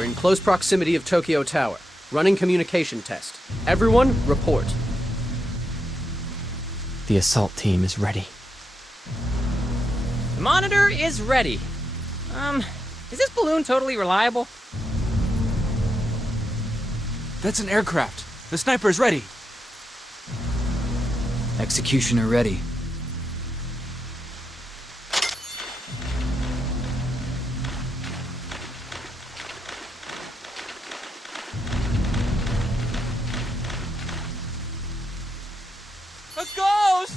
We're in close proximity of Tokyo Tower. Running communication test. Everyone, report. The assault team is ready. The monitor is ready. Is this balloon totally reliable? That's an aircraft. The sniper is ready. Executioner ready. A ghost!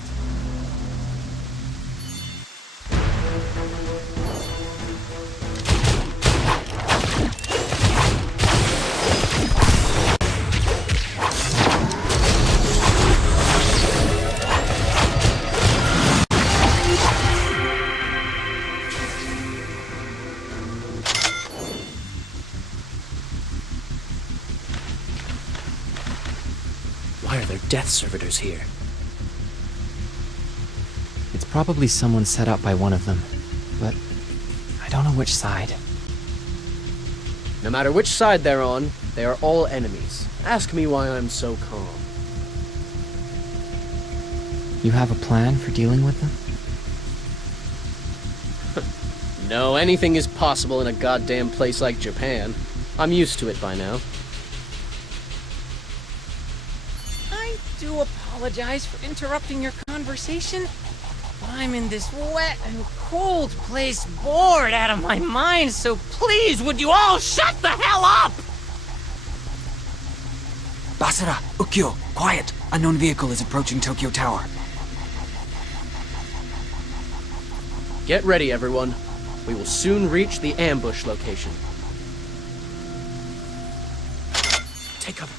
Why are there death servitors here? It's probably someone set up by one of them, but I don't know which side. No matter which side they're on, they are all enemies. Ask me why I'm so calm. You have a plan for dealing with them? No, anything is possible in a goddamn place like Japan. I'm used to it by now. I do apologize for interrupting your conversation, but I'm in this wet and cold place, bored out of my mind, so please, would you all shut the hell up? Basara, Ukyo, quiet! Unknown vehicle is approaching Tokyo Tower. Get ready, everyone. We will soon reach the ambush location. Take cover.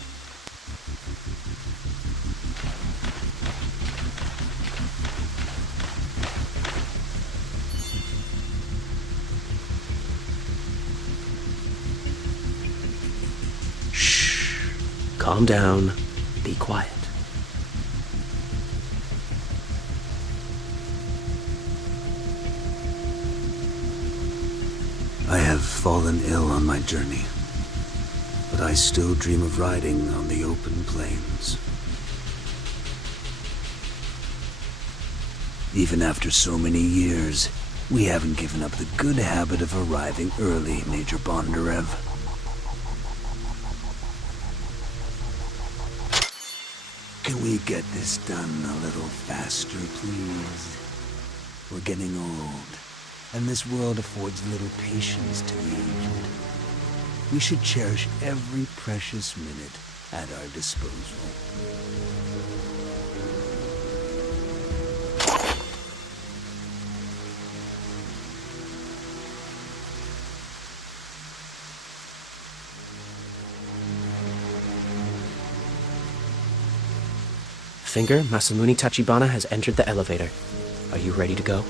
Shh. Calm down. Be quiet. I have fallen ill on my journey, but I still dream of riding on the open plains. Even after so many years, we haven't given up the good habit of arriving early, Major Bondarev. Can we get this done a little faster, please? We're getting old, and this world affords little patience to the aged. We should cherish every precious minute at our disposal. Finger, Masamune Tachibana has entered the elevator. Are you ready to go?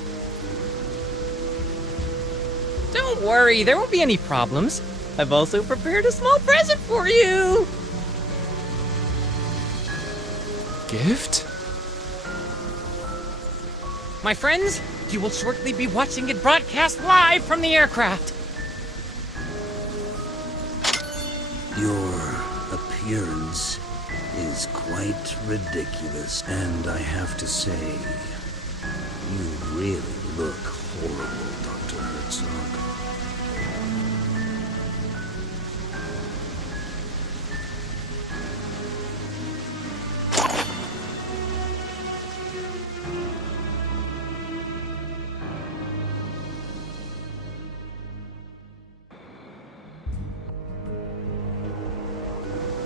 Don't worry, there won't be any problems. I've also prepared a small present for you! Gift? My friends, you will shortly be watching it broadcast live from the aircraft. Your appearance is quite ridiculous, and I have to say, you really look horrible, Dr. Herzog.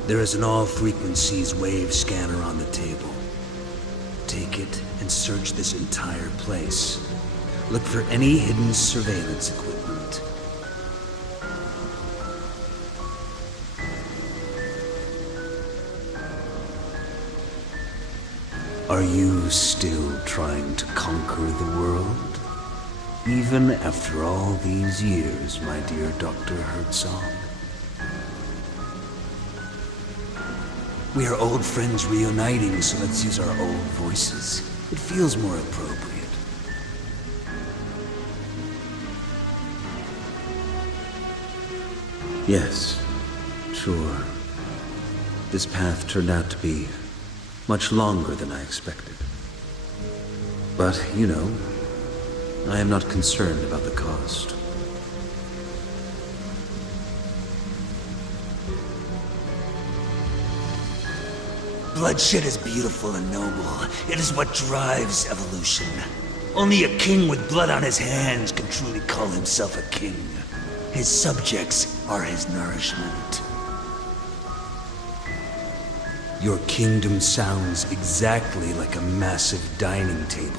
There is an all-frequencies wave scanner on the table. Take it and search this entire place. Look for any hidden surveillance equipment. Are you still trying to conquer the world? Even after all these years, my dear Dr. Herzog? We are old friends reuniting, so let's use our old voices. It feels more appropriate. Yes, sure. This path turned out to be much longer than I expected. But, you know, I am not concerned about the cost. Bloodshed is beautiful and noble. It is what drives evolution. Only a king with blood on his hands can truly call himself a king. His subjects are his nourishment. Your kingdom sounds exactly like a massive dining table.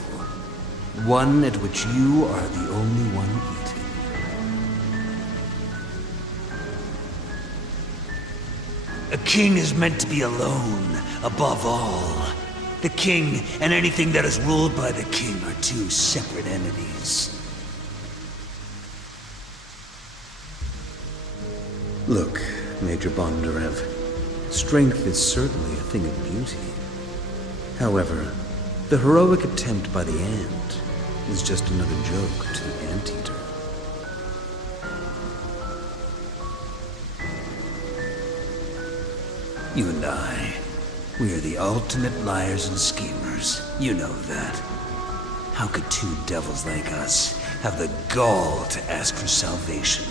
One at which you are the only one eating. A king is meant to be alone, above all. The king and anything that is ruled by the king are two separate entities. Look, Major Bondarev, strength is certainly a thing of beauty. However, the heroic attempt by the ant is just another joke to the anteater. You and I, we are the ultimate liars and schemers. You know that. How could two devils like us have the gall to ask for salvation?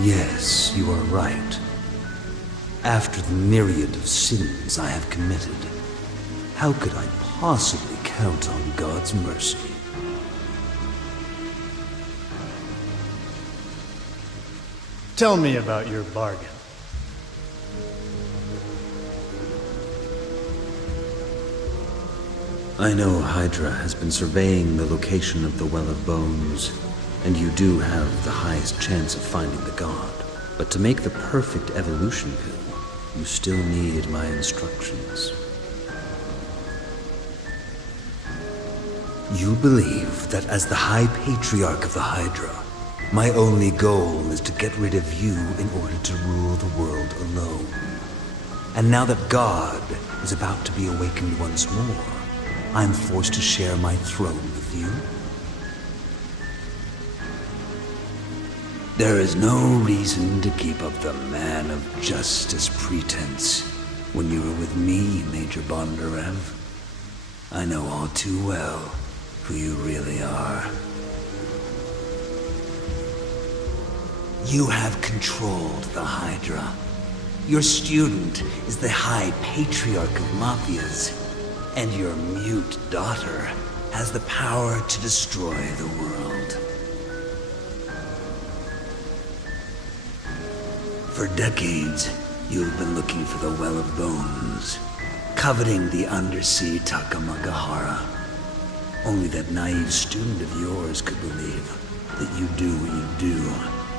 Yes, you are right. After the myriad of sins I have committed, how could I possibly count on God's mercy? Tell me about your bargain. I know Hydra has been surveying the location of the Well of Bones, and you do have the highest chance of finding the god. But to make the perfect evolution pill, you still need my instructions. You believe that as the High Patriarch of the Hydra, my only goal is to get rid of you in order to rule the world alone. And now that God is about to be awakened once more, I'm forced to share my throne with you. There is no reason to keep up the man of justice pretense when you are with me, Major Bondarev. I know all too well who you really are. You have controlled the Hydra. Your student is the High Patriarch of Mafias, and your mute daughter has the power to destroy the world. For decades, you've been looking for the Well of Bones, coveting the undersea Takamagahara. Only that naive student of yours could believe that you do what you do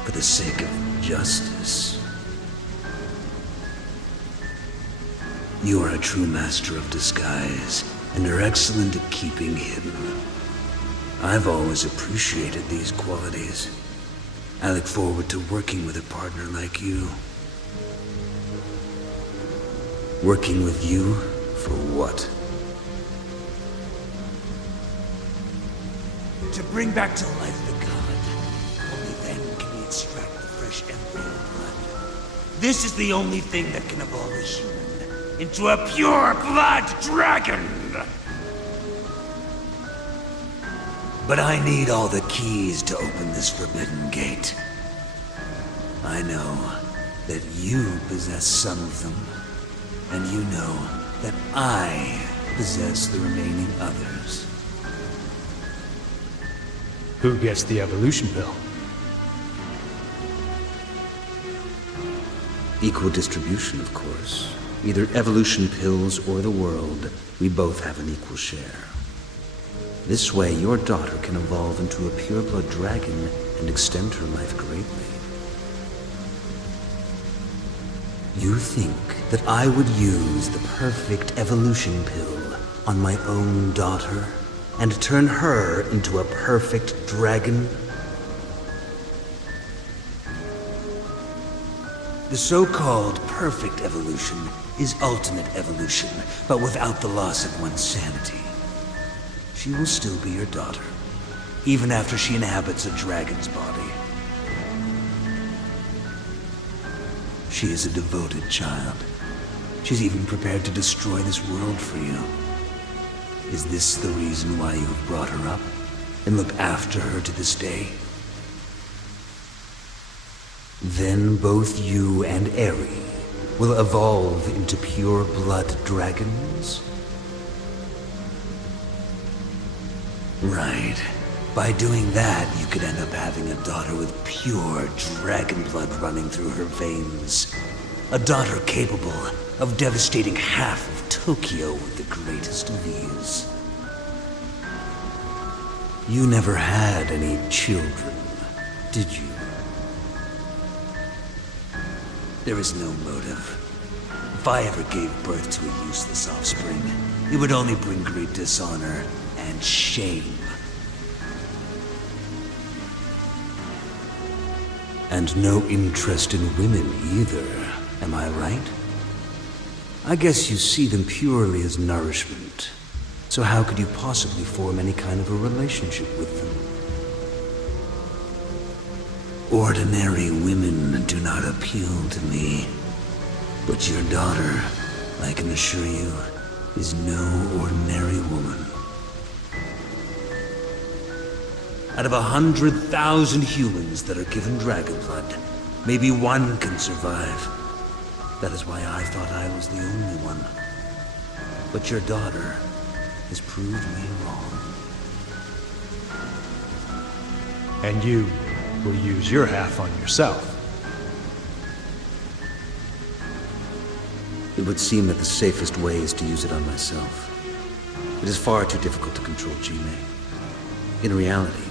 for the sake of justice. You are a true master of disguise, and are excellent at keeping hidden. I've always appreciated these qualities. I look forward to working with a partner like you. Working with you for what? To bring back to life the god. Only then can we extract the fresh embryo blood. This is the only thing that can evolve a human into a pure blood dragon! But I need all the keys to open this forbidden gate. I know that you possess some of them, and you know that I possess the remaining others. Who gets the evolution pill? Equal distribution, of course. Either evolution pills or the world, we both have an equal share. This way, your daughter can evolve into a pureblood dragon and extend her life greatly. You think that I would use the perfect evolution pill on my own daughter and turn her into a perfect dragon? The so-called perfect evolution is ultimate evolution, but without the loss of one's sanity. She will still be your daughter, even after she inhabits a dragon's body. She is a devoted child. She's even prepared to destroy this world for you. Is this the reason why you have brought her up and look after her to this day? Then both you and Eri will evolve into pure-blood dragons? Right. By doing that, you could end up having a daughter with pure dragon blood running through her veins. A daughter capable of devastating half of Tokyo with the greatest of ease. You never had any children, did you? There is no motive. If I ever gave birth to a useless offspring, it would only bring great dishonor and shame. And no interest in women either, am I right? I guess you see them purely as nourishment. So how could you possibly form any kind of a relationship with them? Ordinary women do not appeal to me. But your daughter, I can assure you, is no ordinary woman. Out of 100,000 humans that are given dragon blood, maybe one can survive. That is why I thought I was the only one. But your daughter has proved me wrong. And you will use your half on yourself. It would seem that the safest way is to use it on myself. It is far too difficult to control Jime. In reality,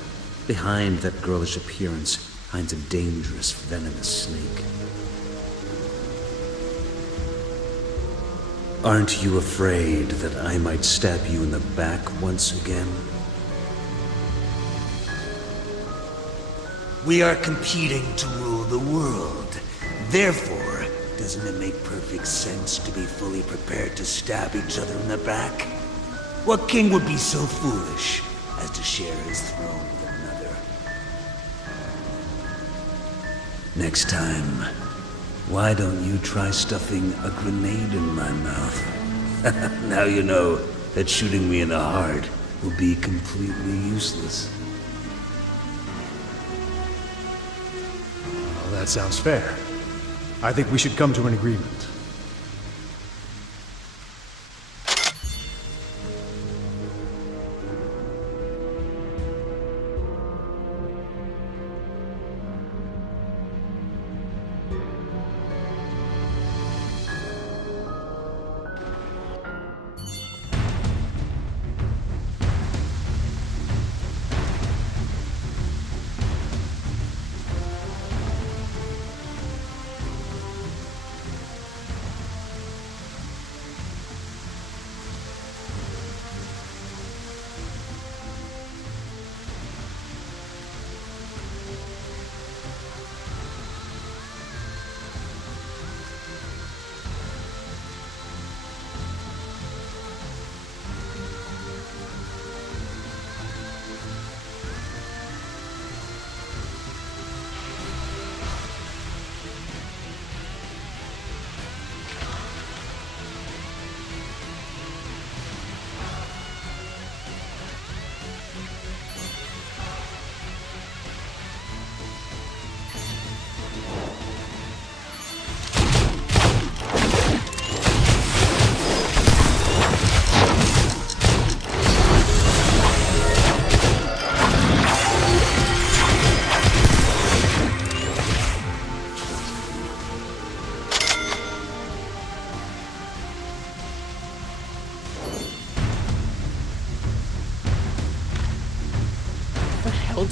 behind that girlish appearance hides a dangerous, venomous snake. Aren't you afraid that I might stab you in the back once again? We are competing to rule the world. Therefore, doesn't it make perfect sense to be fully prepared to stab each other in the back? What king would be so foolish as to share his throne with another? Next time, why don't you try stuffing a grenade in my mouth? Now you know that shooting me in the heart will be completely useless. Well, that sounds fair. I think we should come to an agreement.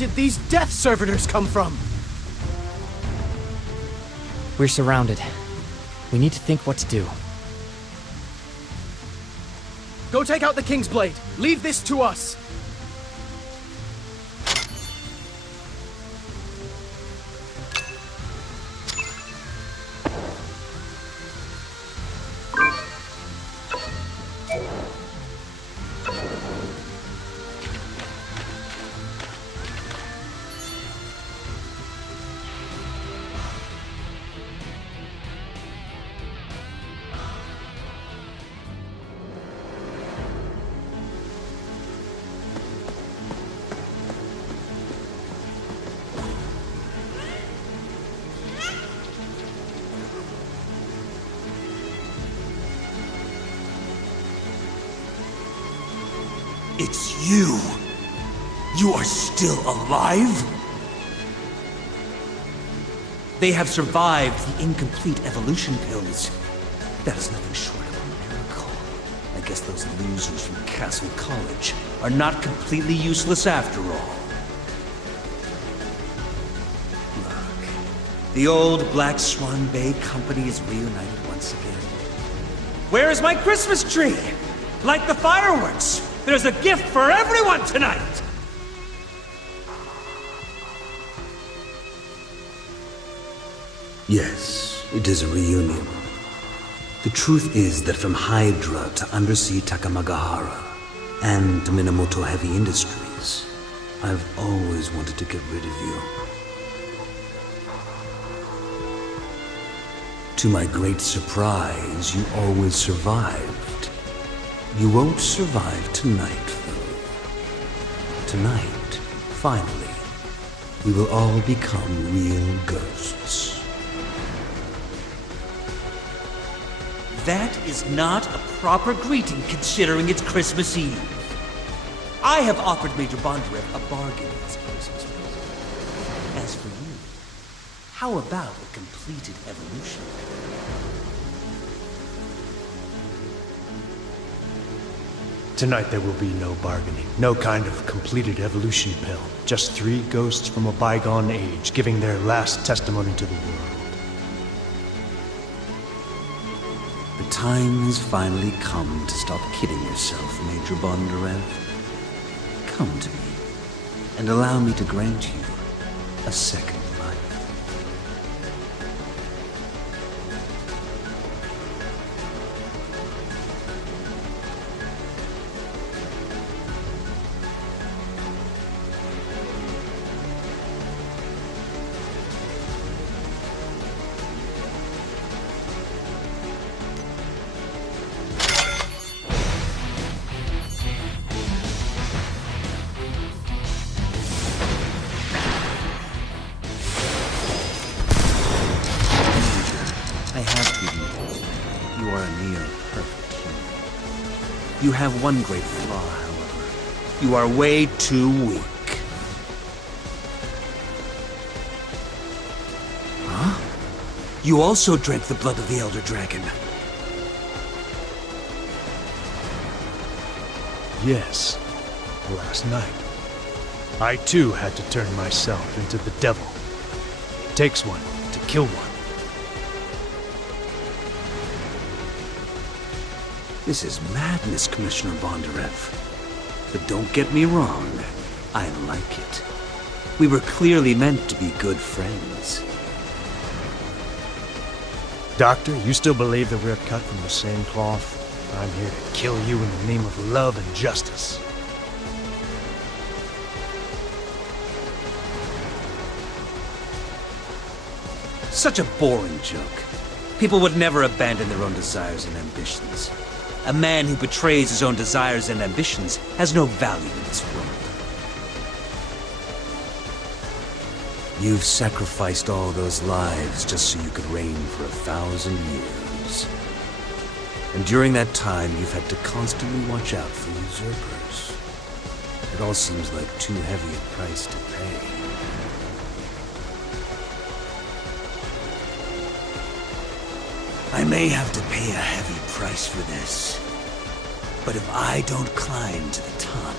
Where did these death servitors come from? We're surrounded. We need to think what to do. Go take out the King's Blade. Leave this to us. It's you! You are still alive? They have survived the incomplete evolution pills. That is nothing short of a miracle. I guess those losers from Castle College are not completely useless after all. Look, the old Black Swan Bay Company is reunited once again. Where is my Christmas tree? Like the fireworks! There's a gift for everyone tonight! Yes, it is a reunion. The truth is that from Hydra to Undersea Takamagahara and to Minamoto Heavy Industries, I've always wanted to get rid of you. To my great surprise, you always survived. You won't survive tonight, though. Tonight, finally, we will all become real ghosts. That is not a proper greeting considering it's Christmas Eve. I have offered Major Bondarev a bargain as a Christmas present. As for you, how about a completed evolution? Tonight there will be no bargaining, no kind of completed evolution pill. Just 3 ghosts from a bygone age giving their last testimony to the world. The time has finally come to stop kidding yourself, Major Bondarev. Come to me, and allow me to grant you a second life. I have given you. You are a near perfect human. You have one great flaw, however. You are way too weak. Huh? You also drank the blood of the Elder Dragon. Yes, last night. I too had to turn myself into the devil. It takes one to kill one. This is madness, Commissioner Bondarev. But don't get me wrong, I like it. We were clearly meant to be good friends. Doctor, you still believe that we're cut from the same cloth? I'm here to kill you in the name of love and justice. Such a boring joke. People would never abandon their own desires and ambitions. A man who betrays his own desires and ambitions has no value in this world. You've sacrificed all those lives just so you could reign for 1,000 years. And during that time, you've had to constantly watch out for usurpers. It all seems like too heavy a price to pay. I may have to pay a heavy price for this. But if I don't climb to the top,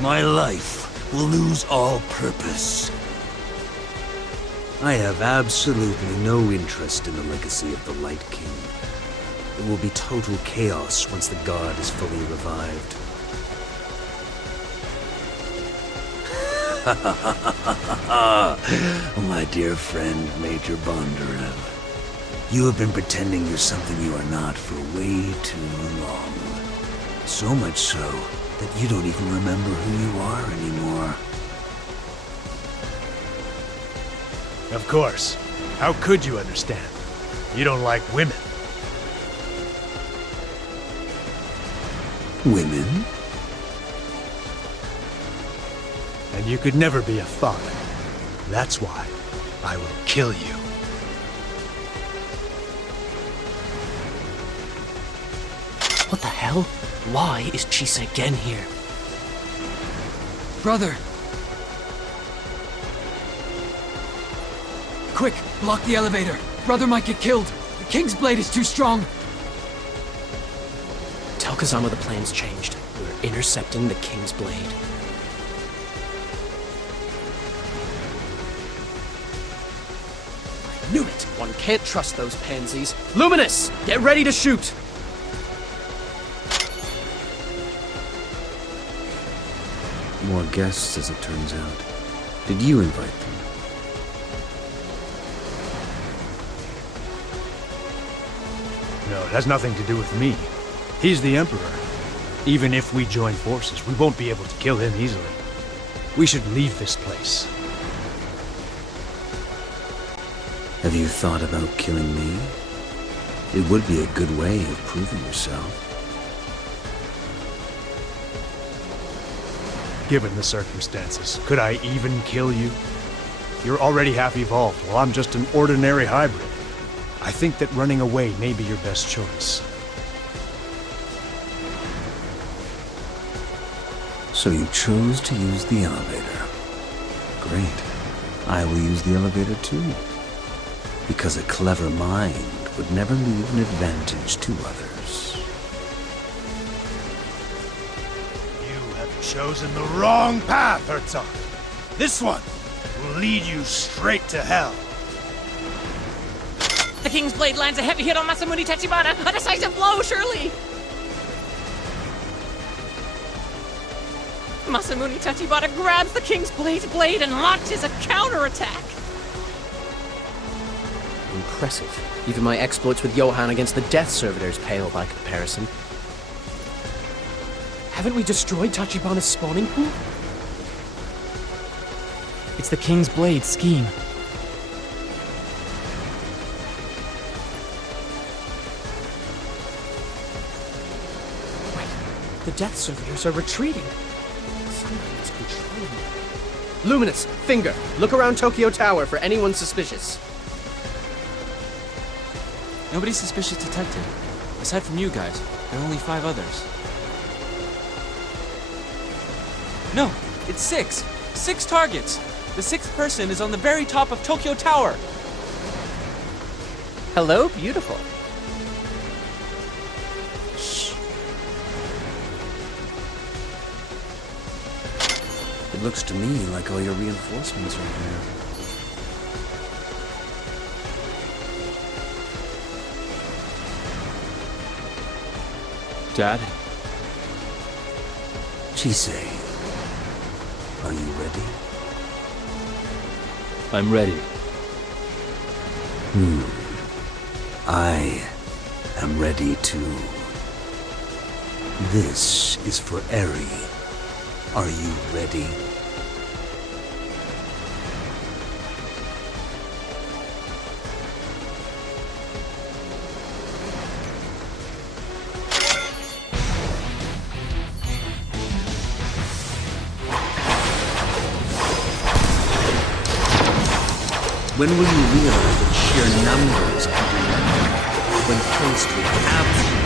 my life will lose all purpose. I have absolutely no interest in the legacy of the Light King. It will be total chaos once the god is fully revived. My dear friend, Major Bondarev. You have been pretending you're something you are not for way too long. So much so that you don't even remember who you are anymore. Of course. How could you understand? You don't like women. Women? And you could never be a father. That's why I will kill you. What the hell? Why is Chisa again here? Brother! Quick, block the elevator. Brother might get killed. The King's Blade is too strong. Tell Kazama the plan's changed. We're intercepting the King's Blade. I knew it! One can't trust those pansies. Luminous! Get ready to shoot! More guests, as it turns out. Did you invite them? No, it has nothing to do with me. He's the Emperor. Even if we join forces, we won't be able to kill him easily. We should leave this place. Have you thought about killing me? It would be a good way of proving yourself. Given the circumstances, could I even kill you? You're already half evolved, while I'm just an ordinary hybrid. I think that running away may be your best choice. So you chose to use the elevator. Great. I will use the elevator too. Because a clever mind would never leave an advantage to others. You have chosen the wrong path, Herzog. This one will lead you straight to hell. The King's Blade lands a heavy hit on Masamune Tachibana. A decisive blow, surely! Masamune Tachibana grabs the King's blade and launches a counterattack. Impressive. Even my exploits with Johann against the Death Servitors pale by comparison. Haven't we destroyed Tachibana's spawning pool? It's the King's Blade scheme. The Death Servitors are retreating. Someone is controlling them. Luminous, Finger, look around Tokyo Tower for anyone suspicious. Nobody's suspicious detected. Aside from you guys, there are only 5 others. No, it's 6. 6 targets. The 6th person is on the very top of Tokyo Tower. Hello, beautiful. It looks to me like all your reinforcements are here. Dad? Chisei, are you ready? I'm ready. I am ready too. This is for Eri. Are you ready? When will you realize that sheer numbers can do nothing when faced with absolute?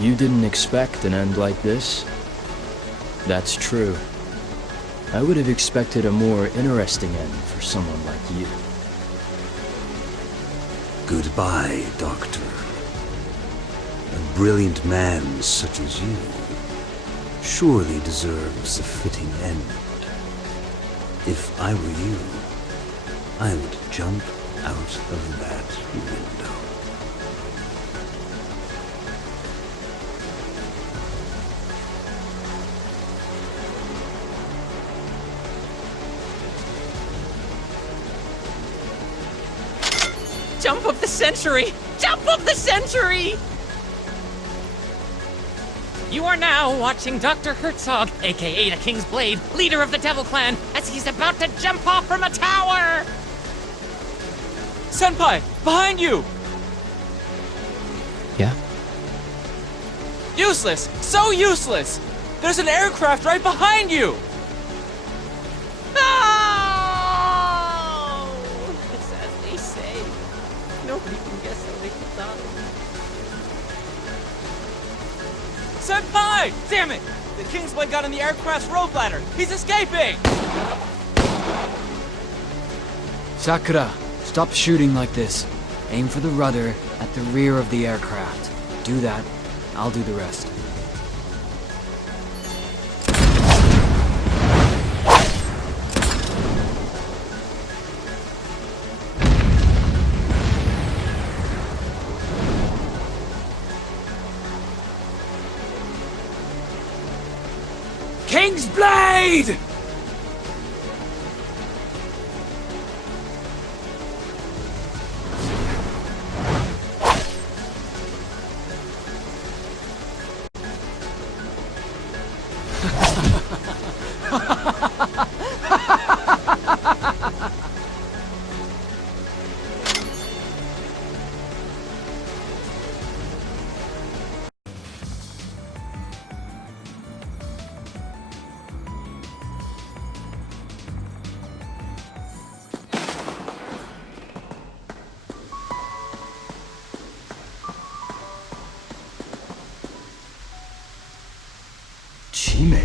You didn't expect an end like this? That's true. I would have expected a more interesting end for someone like you. Goodbye, Doctor. A brilliant man such as you surely deserves a fitting end. If I were you, I would jump out of that window. Jump of the century! Jump of the century! You are now watching Dr. Herzog, aka the King's Blade, leader of the Devil Clan, as he's about to jump off from a tower! Senpai, behind you! Yeah? Useless! So useless! There's an aircraft right behind you! No! It's as they say. Nobody can guess how they can die. Senpai! Damn it! The Kingsblade got in the aircraft's rope ladder! He's escaping! Sakura, stop shooting like this. Aim for the rudder at the rear of the aircraft. Do that. I'll do the rest. King's Blade! Chime.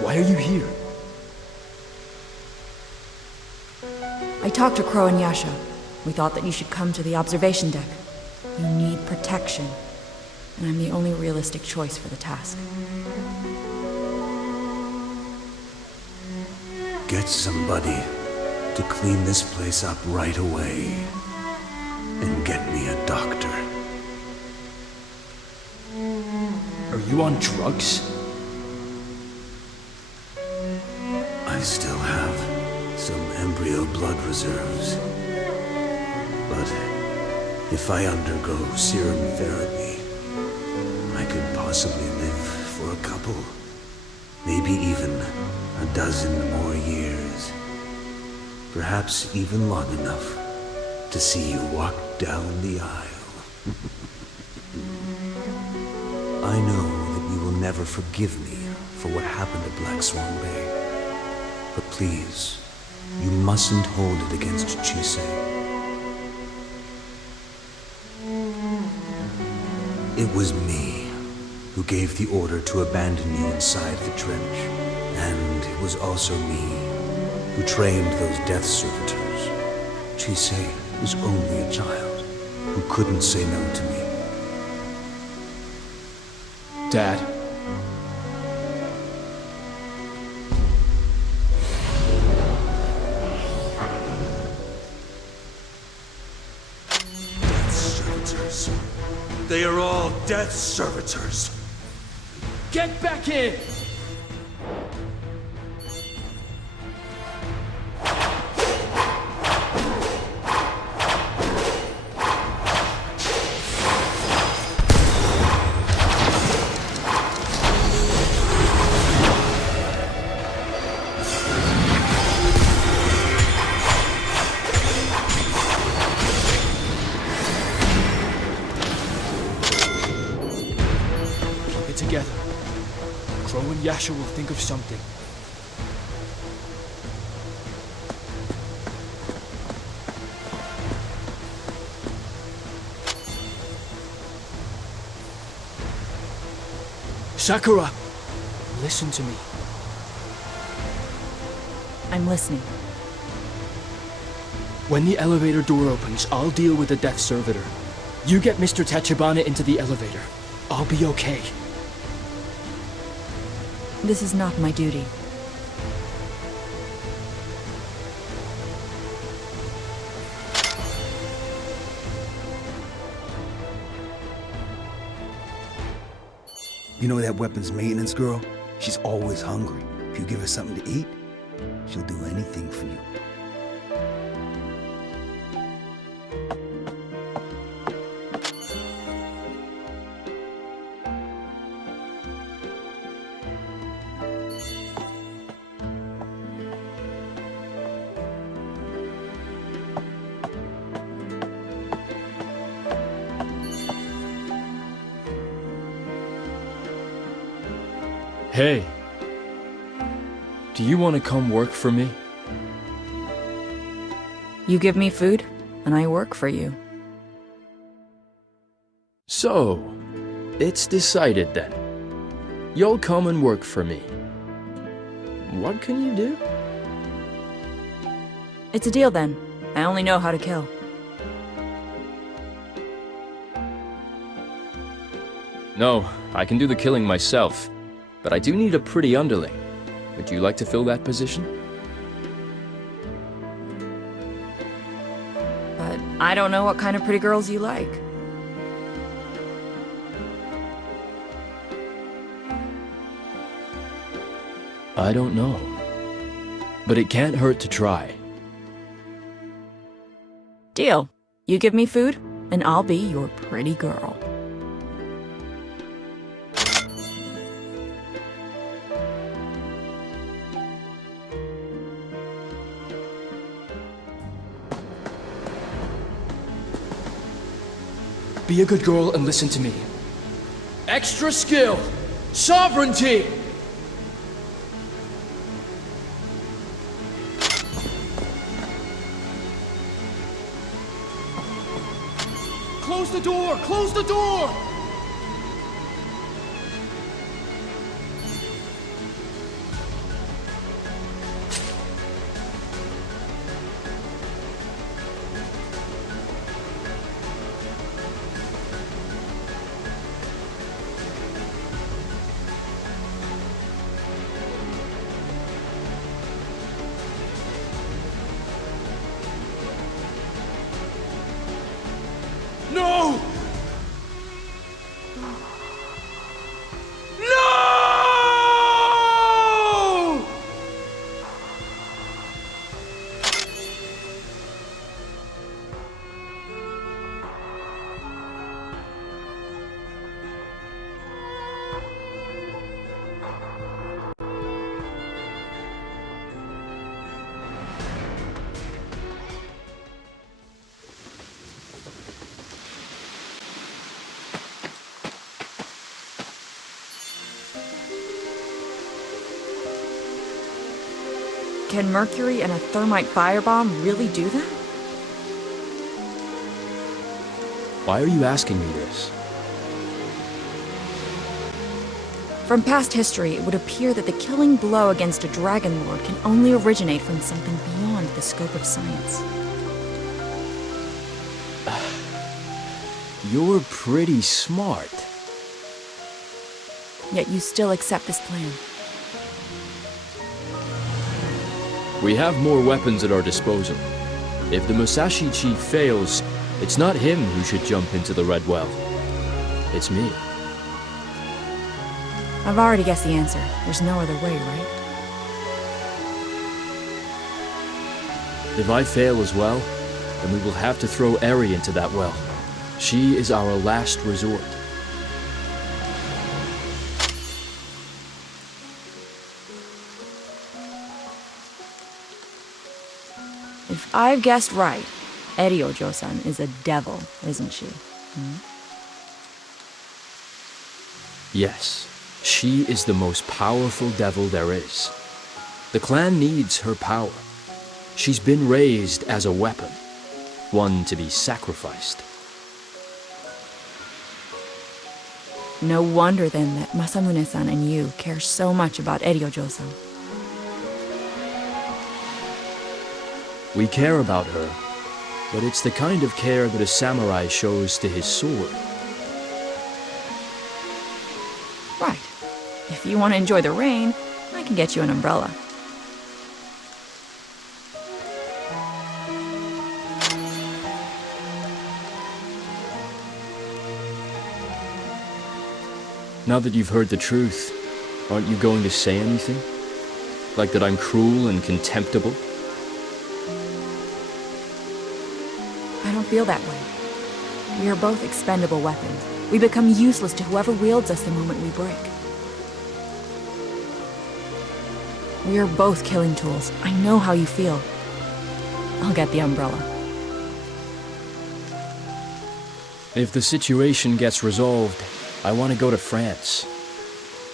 Why are you here? I talked to Crow and Yasha. We thought that you should come to the observation deck. You need protection, and I'm the only realistic choice for the task. Get somebody to clean this place up right away. And get me a doctor. Are you on drugs? I still have some embryo blood reserves. But if I undergo serum therapy, I could possibly live for a couple, maybe even a dozen more years. Perhaps even long enough to see you walk down the aisle. I know that you will never forgive me for what happened at Black Swan Bay. But please, you mustn't hold it against Chise. It was me who gave the order to abandon you inside the trench. And it was also me who trained those death servitors. Chise was only a child who couldn't say no to me. Dad. Death servitors. They are all death servitors. Get back in! Together. Crow and Yasha will think of something. Sakura! Listen to me. I'm listening. When the elevator door opens, I'll deal with the death servitor. You get Mr. Tachibana into the elevator. I'll be okay. This is not my duty. You know that weapons maintenance girl? She's always hungry. If you give her something to eat, she'll do anything for you. Hey. Do you want to come work for me? You give me food, and I work for you. So, it's decided then. You'll come and work for me. What can you do? It's a deal then. I only know how to kill. No, I can do the killing myself. But I do need a pretty underling. Would you like to fill that position? But I don't know what kind of pretty girls you like. I don't know. But it can't hurt to try. Deal. You give me food, and I'll be your pretty girl. Be a good girl and listen to me. Extra skill! Sovereignty! Close the door! Close the door! No! No! Can mercury and a thermite firebomb really do that? Why are you asking me this? From past history, it would appear that the killing blow against a Dragon Lord can only originate from something beyond the scope of science. You're pretty smart. Yet you still accept this plan. We have more weapons at our disposal. If the Musashi Chief fails, it's not him who should jump into the Red Well. It's me. I've already guessed the answer. There's no other way, right? If I fail as well, then we will have to throw Eri into that well. She is our last resort. If I've guessed right, Eri Ojo-san is a devil, isn't she? Yes, she is the most powerful devil there is. The clan needs her power. She's been raised as a weapon, one to be sacrificed. No wonder then that Masamune-san and you care so much about Eryojo-san. We care about her, but it's the kind of care that a samurai shows to his sword. Right. If you want to enjoy the rain, I can get you an umbrella. Now that you've heard the truth, aren't you going to say anything? Like that I'm cruel and contemptible? I don't feel that way. We are both expendable weapons. We become useless to whoever wields us the moment we break. We are both killing tools. I know how you feel. I'll get the umbrella. If the situation gets resolved, I want to go to France.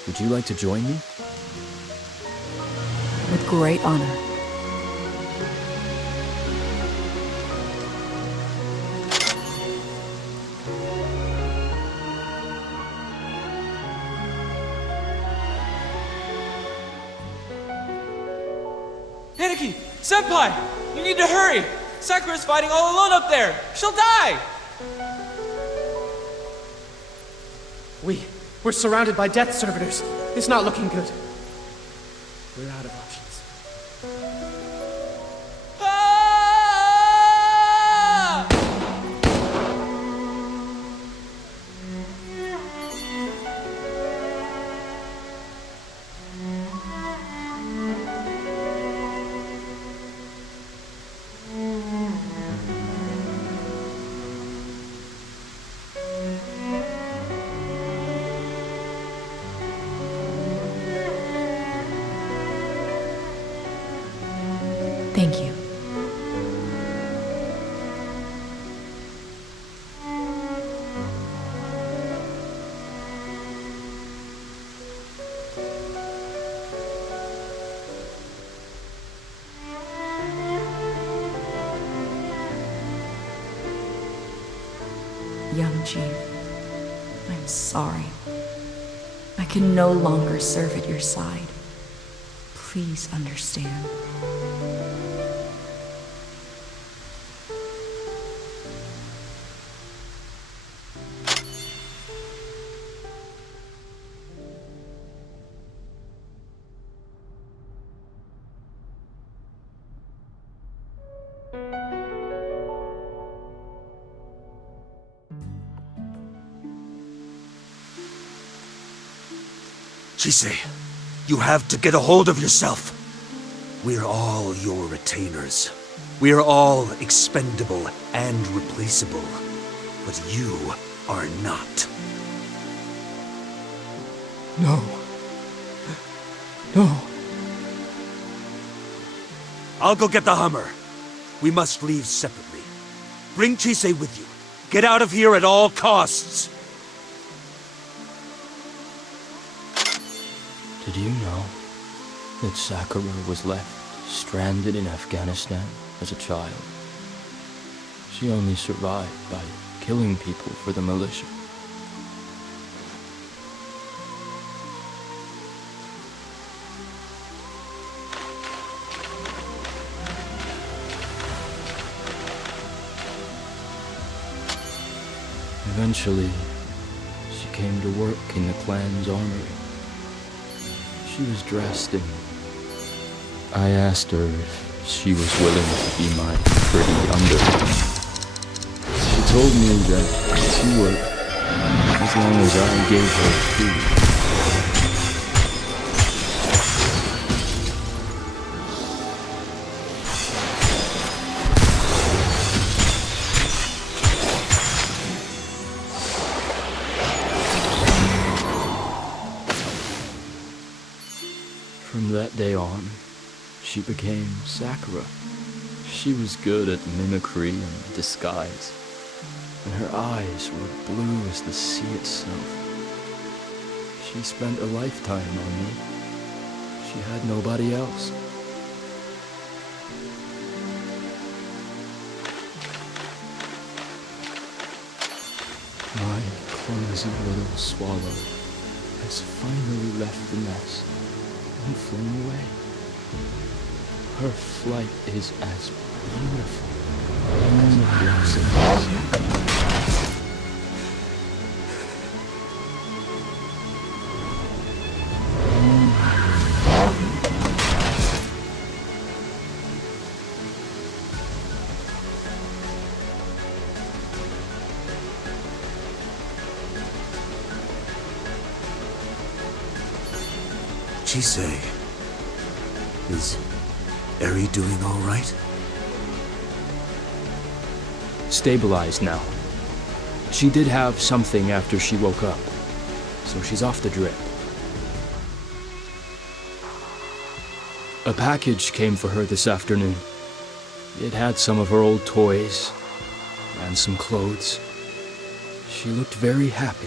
Would you like to join me? With great honor. Hideki! Senpai! You need to hurry! Sakura's fighting all alone up there! She'll die! We're surrounded by death servitors. It's not looking good. We're out of options. Ah! Thank you. Young Chief, I'm sorry. I can no longer serve at your side. Please understand. Chise, you have to get a hold of yourself. We're all your retainers. We're all expendable and replaceable. But you are not. No. No. I'll go get the Hummer. We must leave separately. Bring Chise with you. Get out of here at all costs. Did you know that Sakura was left stranded in Afghanistan as a child? She only survived by killing people for the militia. Eventually, she came to work in the clan's armory. She was dressed in... I asked her if she was willing to be my pretty underling. She told me that she would, as long as I gave her food. From that day on, she became Sakura. She was good at mimicry and disguise, and her eyes were blue as the sea itself. She spent a lifetime on me. She had nobody else. My clumsy little swallow has finally left the nest and flown away. Her flight is as beautiful as a blossom. Chisei, is Eri doing all right? Stabilized now. She did have something after she woke up, so she's off the drip. A package came for her this afternoon. It had some of her old toys and some clothes. She looked very happy.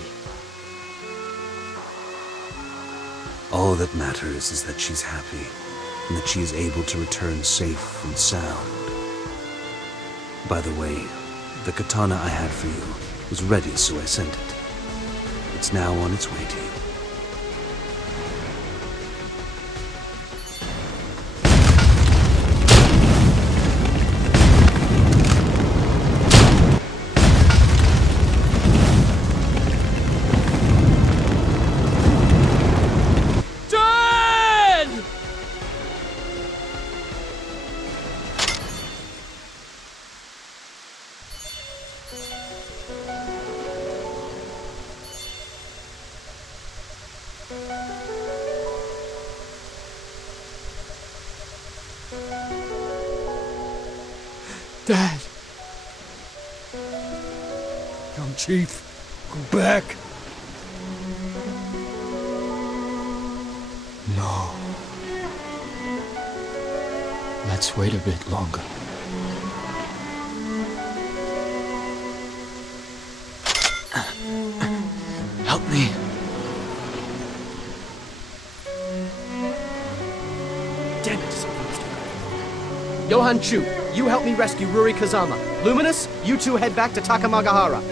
All that matters is that she's happy, and that she is able to return safe and sound. By the way, the katana I had for you was ready, so I sent it. It's now on its way to you. Dad! Young Chief, go back! No. Let's wait a bit longer. Help me. Damn it! Johan Chu, you help me rescue Ruri Kazama. Luminous, you two head back to Takamagahara.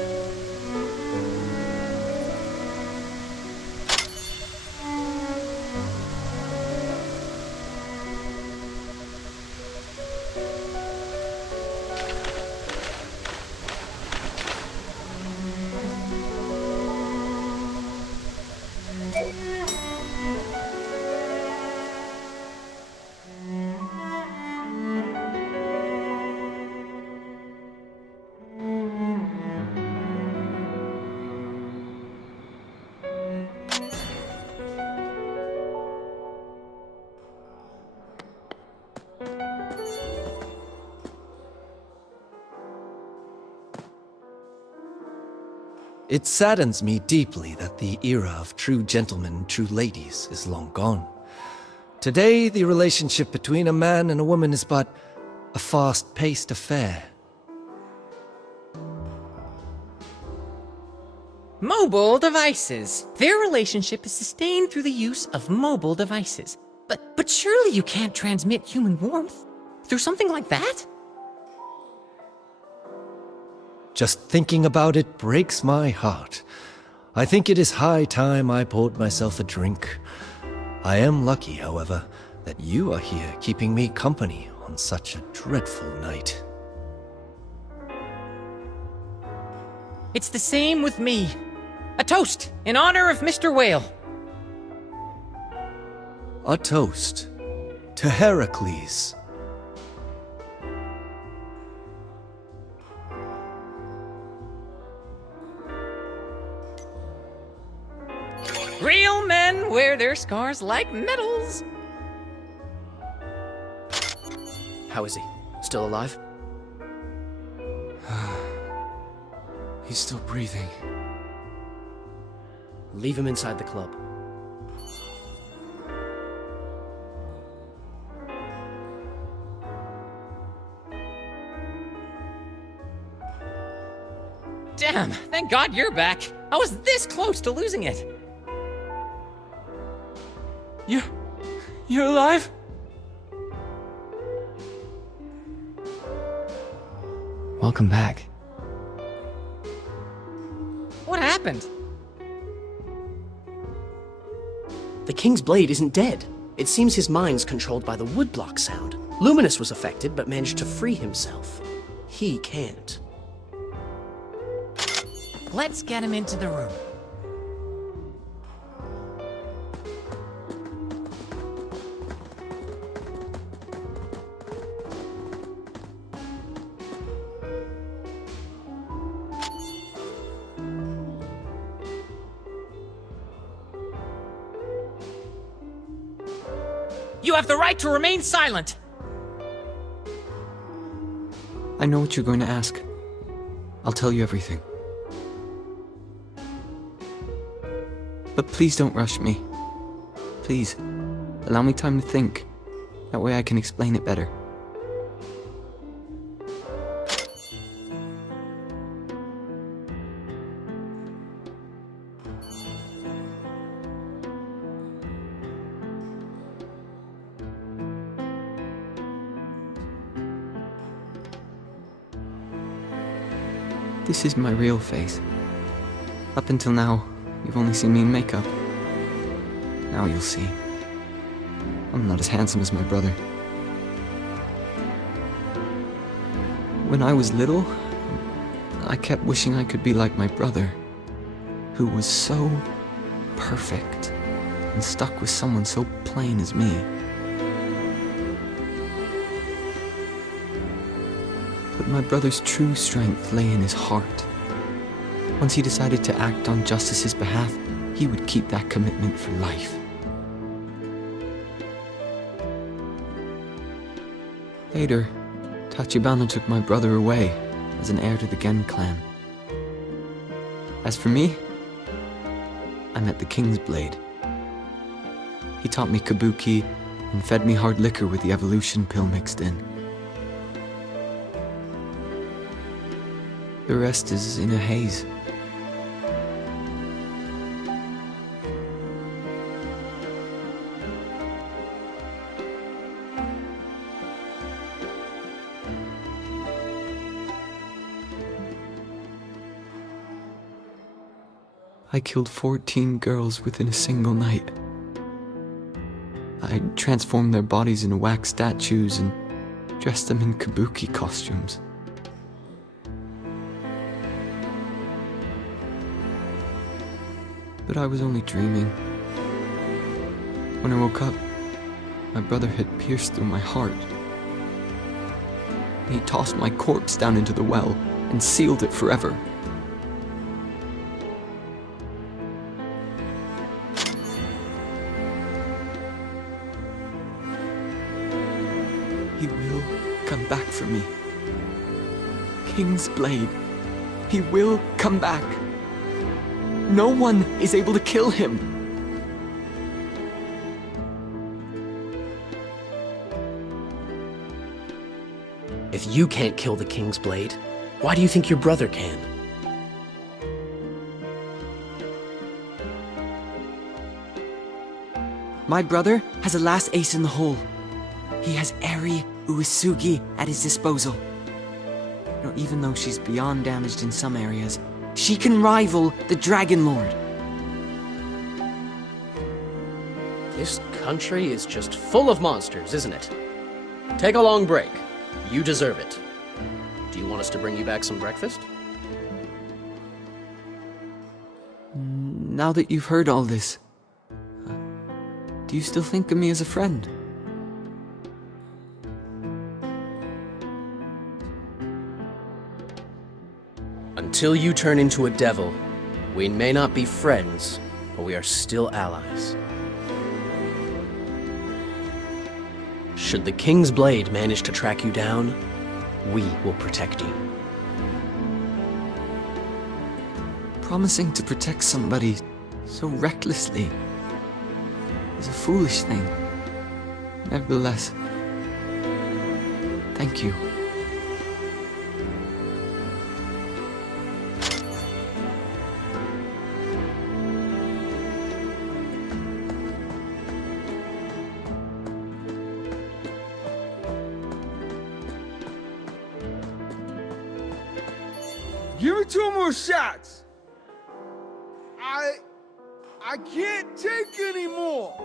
It saddens me deeply that the era of true gentlemen and true ladies is long gone. Today, the relationship between a man and a woman is but a fast-paced affair. Mobile devices. Their relationship is sustained through the use of mobile devices. But surely you can't transmit human warmth through something like that? Just thinking about it breaks my heart. I think it is high time I poured myself a drink. I am lucky, however, that you are here keeping me company on such a dreadful night. It's the same with me. A toast in honor of Mr. Whale. A toast to Heracles. Real men wear their scars like medals. How is he? Still alive? He's still breathing. Leave him inside the club. Damn, thank God you're back. I was this close to losing it. You're alive? Welcome back. What happened? The King's Blade isn't dead. It seems his mind's controlled by the woodblock sound. Luminous was affected, but managed to free himself. He can't. Let's get him into the room. You have the right to remain silent! I know what you're going to ask. I'll tell you everything. But please don't rush me. Please, allow me time to think. That way I can explain it better. This is my real face. Up until now, you've only seen me in makeup. Now you'll see. I'm not as handsome as my brother. When I was little, I kept wishing I could be like my brother, who was so perfect and stuck with someone so plain as me. But my brother's true strength lay in his heart. Once he decided to act on Justice's behalf, he would keep that commitment for life. Later, Tachibana took my brother away as an heir to the Gen clan. As for me, I met the King's Blade. He taught me kabuki and fed me hard liquor with the evolution pill mixed in. The rest is in a haze. I killed 14 girls within a single night. I transformed their bodies into wax statues and dressed them in kabuki costumes. But I was only dreaming. When I woke up, my brother had pierced through my heart. He tossed my corpse down into the well and sealed it forever. He will come back for me. King's Blade. He will come back. No one is able to kill him. If you can't kill the King's Blade, why do you think your brother can? My brother has a last ace in the hole. He has Eri Uesugi at his disposal. Even though she's beyond damaged in some areas, she can rival the Dragon Lord. This country is just full of monsters, isn't it? Take a long break. You deserve it. Do you want us to bring you back some breakfast? Now that you've heard all this, do you still think of me as a friend? Until you turn into a devil, we may not be friends, but we are still allies. Should the King's Blade manage to track you down, we will protect you. Promising to protect somebody so recklessly is a foolish thing. Nevertheless, thank you. Give me 2 more shots. I can't take anymore.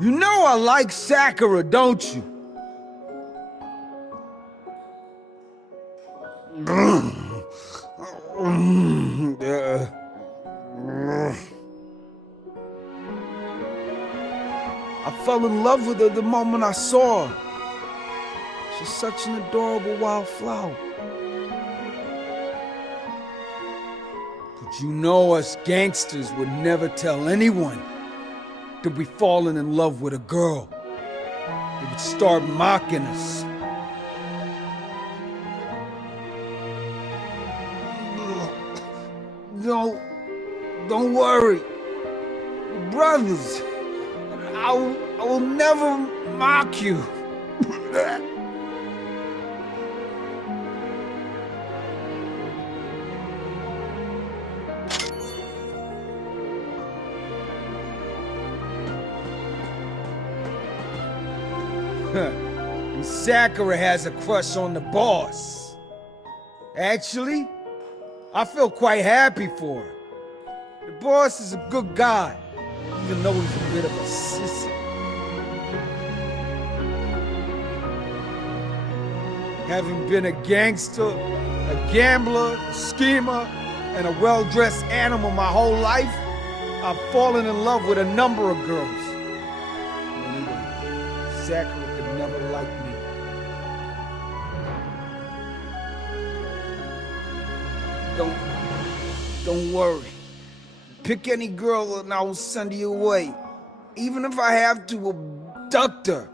You know I like Sakura, don't you? I fell in love with her the moment I saw her. She's such an adorable wildflower. But you know us gangsters would never tell anyone that we fallen in love with a girl. They would start mocking us. Don't worry. We're brothers. I will never mock you. And Sakura has a crush on the boss. Actually, I feel quite happy for her. The boss is a good guy, even though he's a bit of a sissy. Having been a gangster, a gambler, a schemer, and a well-dressed animal my whole life, I've fallen in love with a number of girls. Anyway, Sakura could never like me. Don't worry. Pick any girl and I will send you away. Even if I have to abduct her.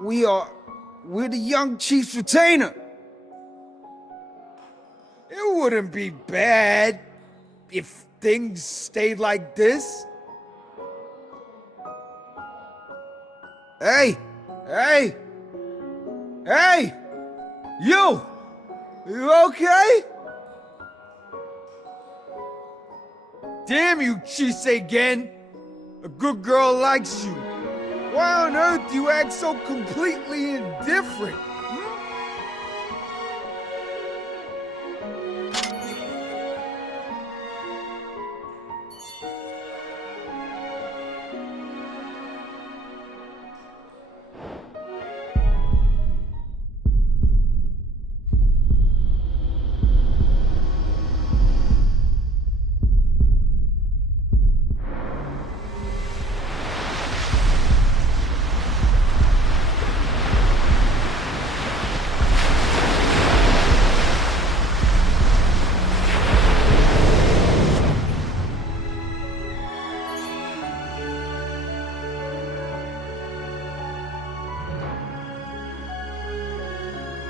We're the young chief's retainer. It wouldn't be bad if things stayed like this. Hey! You okay? Damn you, Chiseigen! A good girl likes you. Why on earth do you act so completely indifferent?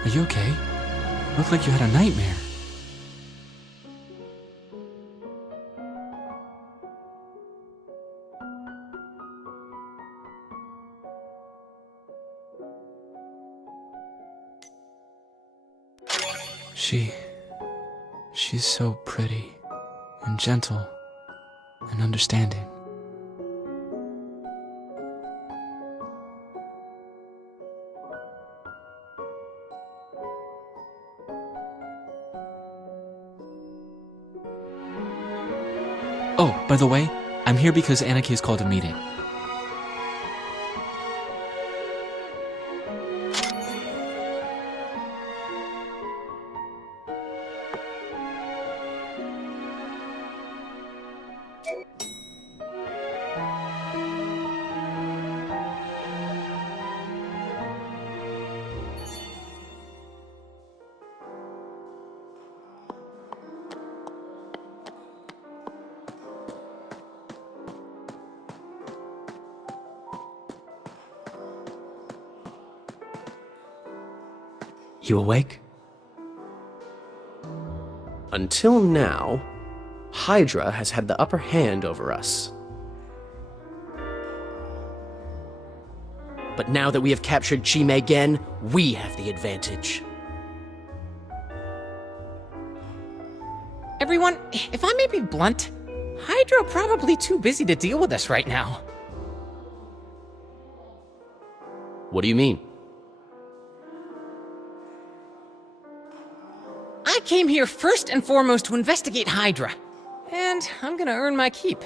Are you okay? Looked like you had a nightmare. She's so pretty and gentle and understanding. Oh, by the way, I'm here because Anaki's called a meeting. You awake? Until now, Hydra has had the upper hand over us. But now that we have captured Chi-Mei-Gen, we have the advantage. Everyone, if I may be blunt, Hydra probably too busy to deal with us right now. What do you mean? I came here first and foremost to investigate Hydra. And I'm gonna earn my keep.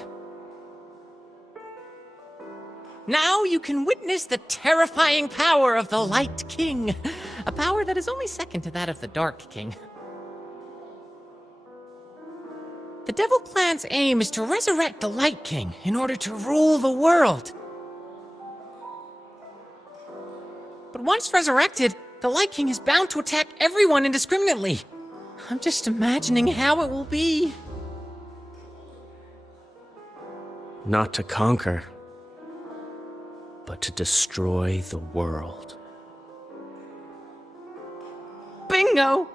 Now you can witness the terrifying power of the Light King. A power that is only second to that of the Dark King. The Devil Clan's aim is to resurrect the Light King in order to rule the world. But once resurrected, the Light King is bound to attack everyone indiscriminately. I'm just imagining how it will be. Not to conquer, but to destroy the world. Bingo!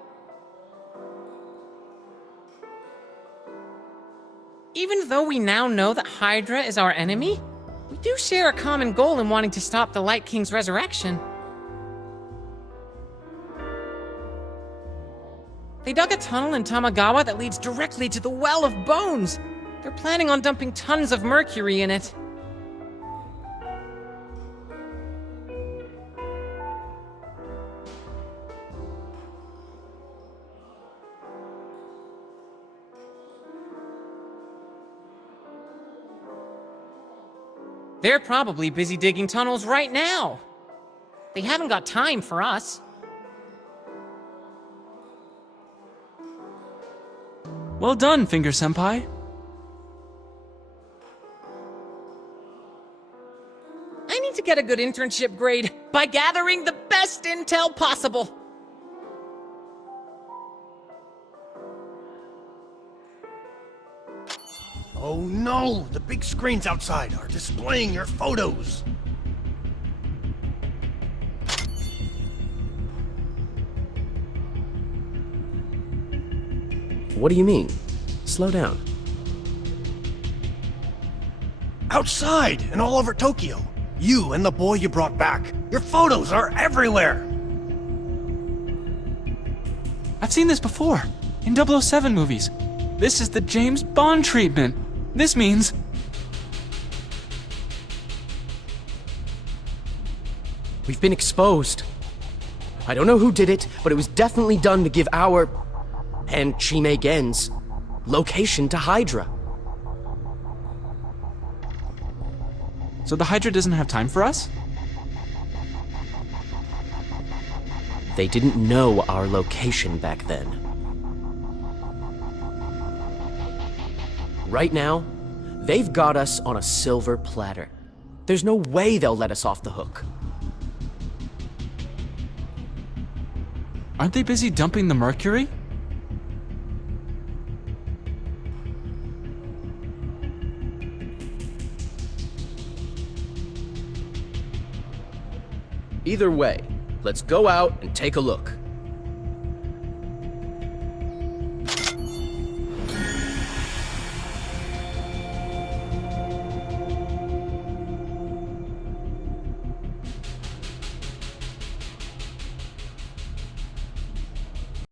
Even though we now know that Hydra is our enemy, we do share a common goal in wanting to stop the Light King's resurrection. They dug a tunnel in Tamagawa that leads directly to the Well of Bones. They're planning on dumping tons of mercury in it. They're probably busy digging tunnels right now. They haven't got time for us. Well done, Finger Senpai. I need to get a good internship grade by gathering the best intel possible. Oh no! The big screens outside are displaying your photos! What do you mean? Slow down. Outside and all over Tokyo! You and the boy you brought back! Your photos are everywhere! I've seen this before, in 007 movies. This is the James Bond treatment. This means... We've been exposed. I don't know who did it, but it was definitely done to give our... and Chime Gen's location to Hydra. So the Hydra doesn't have time for us? They didn't know our location back then. Right now, they've got us on a silver platter. There's no way they'll let us off the hook. Aren't they busy dumping the mercury? Either way, let's go out and take a look.